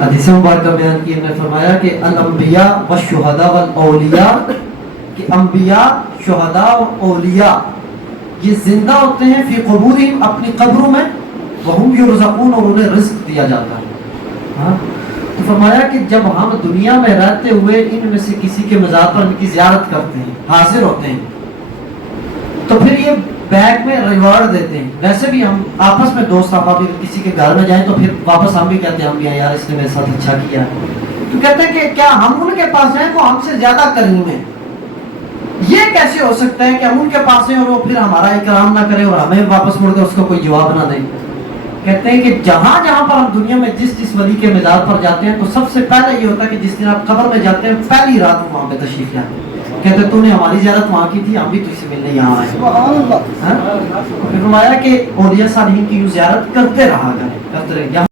हदीस मुबारक बयान की हमने फरमाया कि अल अंबिया व शुहदा वल औलिया, कि अंबिया, शुहदा और औलिया ये जिंदा होते हैं फी क़ुबूरिहिम, अपनी कब्रों में, वहुम युरज़क़ून, और उन्हें रिज़्क़ दिया जाता है। हाँ? तो फरमाया कि जब हम दुनिया में रहते हुए इनमें से किसी के मज़ार पर इनकी ज़ियारत करते हैं, हाजिर होते हैं, तो फिर ये बैग में रिवार्ड देते हैं। वैसे भी हम आपस में दोस्त आप किसी के घर में जाएं तो फिर वापस हम भी कहते हैं हम भी यार इसने मेरे साथ अच्छा किया, तो कहते हैं कि क्या हम उनके पास जाएं वो हमसे ज्यादा करीम है? ये कैसे हो सकता है कि हम उनके पास हैं और वो फिर हमारा इकराम ना करे और हमें वापस मुड़ के उसको कोई जवाब ना दे? कहते हैं कि जहां जहां पर हम दुनिया में जिस जिस वली के मज़ार पर जाते हैं तो सबसे पहले ये होता है कि जिस दिन आप कब्र में जाते हैं पहली रात वहां पे तशरीफ लाते हैं, कहते तूने हमारी ज़ियारत वहां की थी, हम भी तुझसे मिलने यहाँ आए। फिर फरमाया कि औलिया सालिहीन की ज़ियारत करते रहा करें, करते रहे।